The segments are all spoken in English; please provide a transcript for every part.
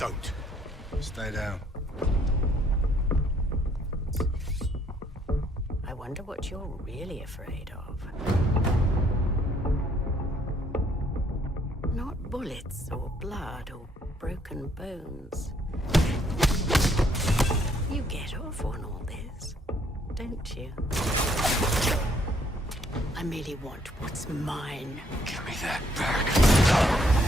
Don't. Stay down. I wonder what you're really afraid of. Not bullets or blood or broken bones. You get off on all this, don't you? I merely want what's mine. Give me that back.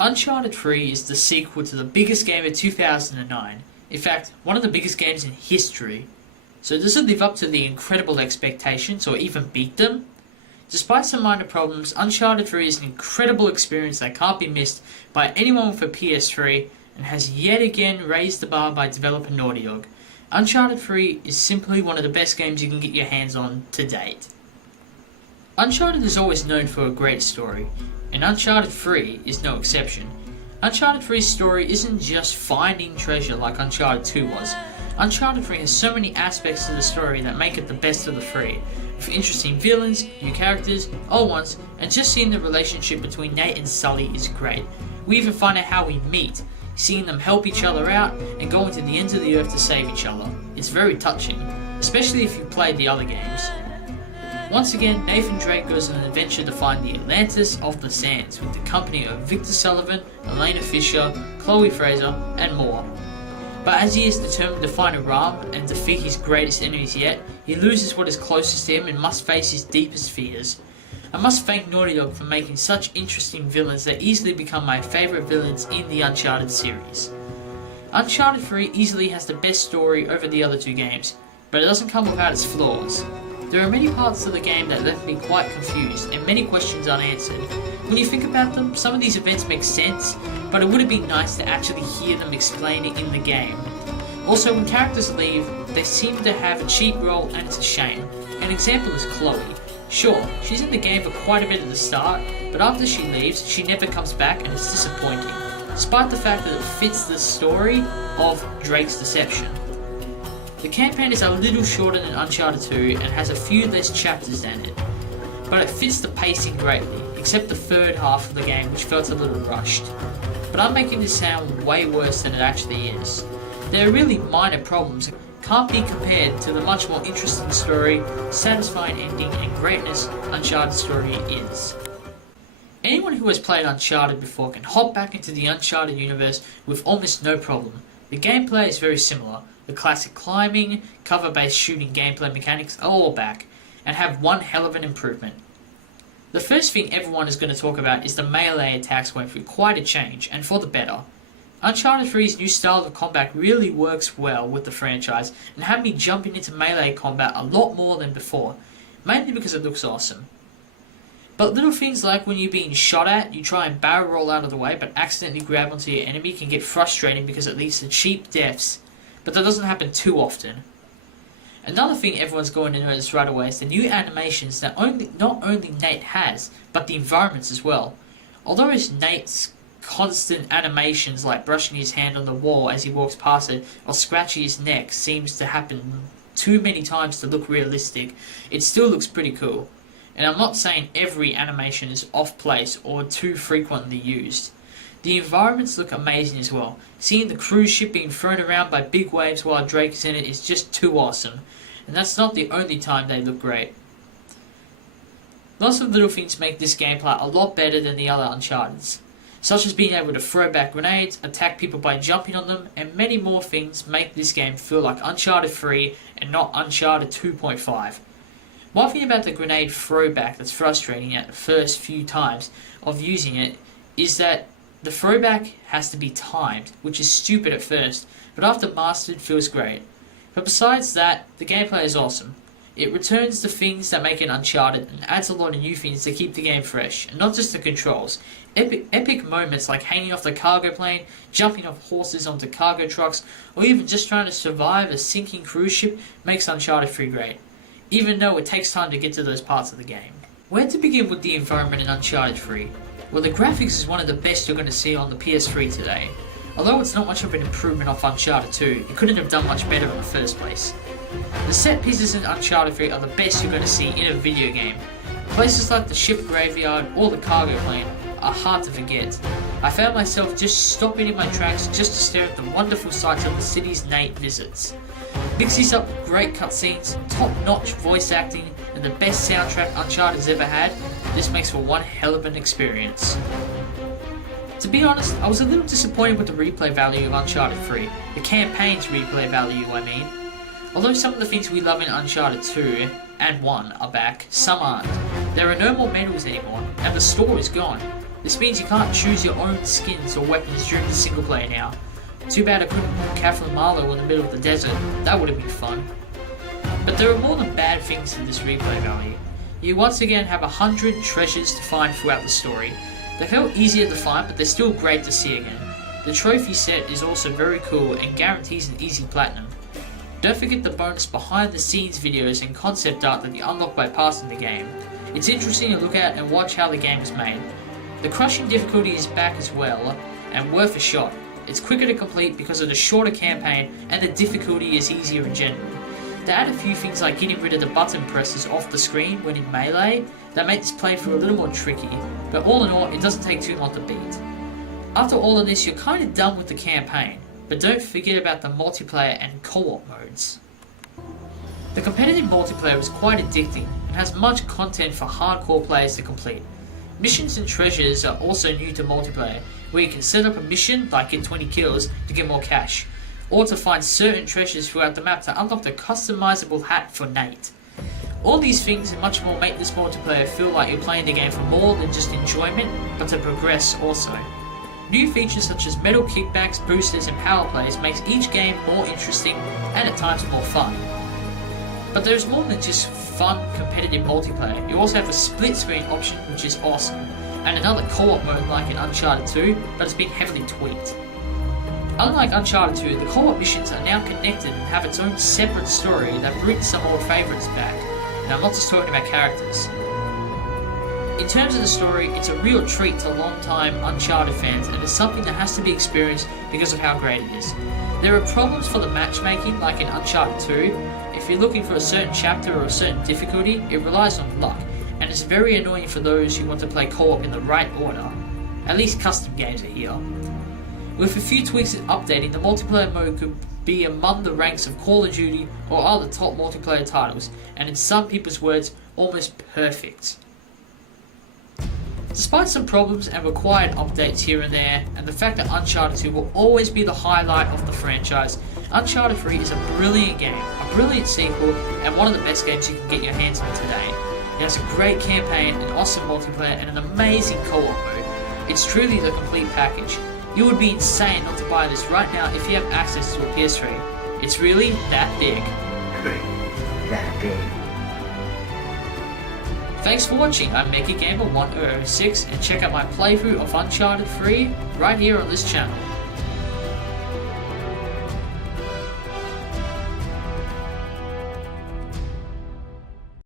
Uncharted 3 is the sequel to the biggest game of 2009. In fact, one of the biggest games in history. So does it live up to the incredible expectations or even beat them? Despite some minor problems, Uncharted 3 is an incredible experience that can't be missed by anyone with a PS3 and has yet again raised the bar by developer Naughty Dog. Uncharted 3 is simply one of the best games you can get your hands on to date. Uncharted is always known for a great story, and Uncharted 3 is no exception. Uncharted 3's story isn't just finding treasure like Uncharted 2 was. Uncharted 3 has so many aspects to the story that make it the best of the three, with interesting villains, new characters, old ones, and just seeing the relationship between Nate and Sully is great. We even find out how we meet, seeing them help each other out and going to the ends of the earth to save each other. It's very touching, especially if you played the other games. Once again, Nathan Drake goes on an adventure to find the Atlantis of the Sands with the company of Victor Sullivan, Elena Fisher, Chloe Fraser, and more. But as he is determined to find a Ram and defeat his greatest enemies yet, he loses what is closest to him and must face his deepest fears. I must thank Naughty Dog for making such interesting villains that easily become my favourite villains in the Uncharted series. Uncharted 3 easily has the best story over the other two games, but it doesn't come without its flaws. There are many parts of the game that left me quite confused and many questions unanswered. When you think about them, some of these events make sense, but it would have been nice to actually hear them explain it in the game. Also, when characters leave, they seem to have a cheap role and it's a shame. An example is Chloe. Sure, she's in the game for quite a bit at the start, but after she leaves, she never comes back and it's disappointing, despite the fact that it fits the story of Drake's deception. The campaign is a little shorter than Uncharted 2 and has a few less chapters than it, but it fits the pacing greatly, except the third half of the game which felt a little rushed. But I'm making this sound way worse than it actually is. There are really minor problems, can't be compared to the much more interesting story, satisfying ending and greatness Uncharted story is. Anyone who has played Uncharted before can hop back into the Uncharted universe with almost no problem. The gameplay is very similar. The classic climbing, cover-based shooting gameplay mechanics are all back, and have one hell of an improvement. The first thing everyone is going to talk about is the melee attacks went through quite a change, and for the better. Uncharted 3's new style of combat really works well with the franchise, and had me jumping into melee combat a lot more than before, mainly because it looks awesome. But little things like when you're being shot at, you try and barrel roll out of the way but accidentally grab onto your enemy can get frustrating because it leads to cheap deaths, but that doesn't happen too often. Another thing everyone's going to notice right away is the new animations that not only Nate has, but the environments as well. Although it's Nate's constant animations like brushing his hand on the wall as he walks past it or scratching his neck seems to happen too many times to look realistic, it still looks pretty cool. And I'm not saying every animation is off place or too frequently used. The environments look amazing as well. Seeing the cruise ship being thrown around by big waves while Drake is in it is just too awesome. And that's not the only time they look great. Lots of little things make this gameplay a lot better than the other Uncharted's, such as being able to throw back grenades, attack people by jumping on them, and many more things make this game feel like Uncharted 3 and not Uncharted 2.5. One thing about the grenade throwback that's frustrating at the first few times of using it is that the throwback has to be timed, which is stupid at first, but after mastered feels great. But besides that, the gameplay is awesome. It returns the things that make it Uncharted and adds a lot of new things to keep the game fresh, and not just the controls. Epic moments like hanging off the cargo plane, jumping off horses onto cargo trucks, or even just trying to survive a sinking cruise ship makes Uncharted 3 great, even though it takes time to get to those parts of the game. Where to begin with the environment in Uncharted 3? Well, the graphics is one of the best you're going to see on the PS3 today. Although it's not much of an improvement off Uncharted 2, it couldn't have done much better in the first place. The set pieces in Uncharted 3 are the best you're going to see in a video game. Places like the ship graveyard or the cargo plane are hard to forget. I found myself just stopping in my tracks just to stare at the wonderful sights of the cities Nate visits. Mix these up with great cutscenes, top-notch voice acting, and the best soundtrack Uncharted's ever had, this makes for one hell of an experience. To be honest, I was a little disappointed with the replay value of Uncharted 3, the campaign's replay value I mean. Although some of the things we love in Uncharted 2 and 1 are back, some aren't. There are no more medals anymore, and the store is gone. This means you can't choose your own skins or weapons during the single player now. Too bad I couldn't put Catherine Marlowe in the middle of the desert, that would have been fun. But there are more than bad things in this replay value. You once again have 100 treasures to find throughout the story. They felt easier to find, but they're still great to see again. The trophy set is also very cool and guarantees an easy platinum. Don't forget the bonus behind the scenes videos and concept art that you unlock by passing the game. It's interesting to look at and watch how the game is made. The crushing difficulty is back as well, and worth a shot. It's quicker to complete because of the shorter campaign, and the difficulty is easier in general. They add a few things like getting rid of the button presses off the screen when in melee that make this playthrough a little more tricky, but all in all it doesn't take too long to beat. After all of this you're kind of done with the campaign, but don't forget about the multiplayer and co-op modes. The competitive multiplayer is quite addicting and has much content for hardcore players to complete. Missions and treasures are also new to multiplayer, where you can set up a mission like get 20 kills to get more cash, or to find certain treasures throughout the map to unlock the customizable hat for Nate. All these things and much more make this multiplayer feel like you're playing the game for more than just enjoyment, but to progress also. New features such as metal kickbacks, boosters and power plays makes each game more interesting and at times more fun. But there's more than just fun competitive multiplayer. You also have a split screen option which is awesome, and another co-op mode like in Uncharted 2, but it's been heavily tweaked. Unlike Uncharted 2, the co-op missions are now connected and have its own separate story that brings some old favourites back. Now I'm not just talking about characters. In terms of the story, it's a real treat to long-time Uncharted fans, and it's something that has to be experienced because of how great it is. There are problems for the matchmaking like in Uncharted 2. If you're looking for a certain chapter or a certain difficulty, it relies on luck, and it's very annoying for those who want to play co-op in the right order. At least custom games are here. With a few tweaks and updating, the multiplayer mode could be among the ranks of Call of Duty or other top multiplayer titles, and in some people's words, almost perfect. Despite some problems and required updates here and there, and the fact that Uncharted 2 will always be the highlight of the franchise, Uncharted 3 is a brilliant game, a brilliant sequel, and one of the best games you can get your hands on today. It has a great campaign, an awesome multiplayer, and an amazing co-op mode. It's truly the complete package. You would be insane not to buy this right now if you have access to a PS3. It's really that big. That big. Thanks for watching. I'm MechaGamer1006, and check out my playthrough of Uncharted 3 right here on this channel.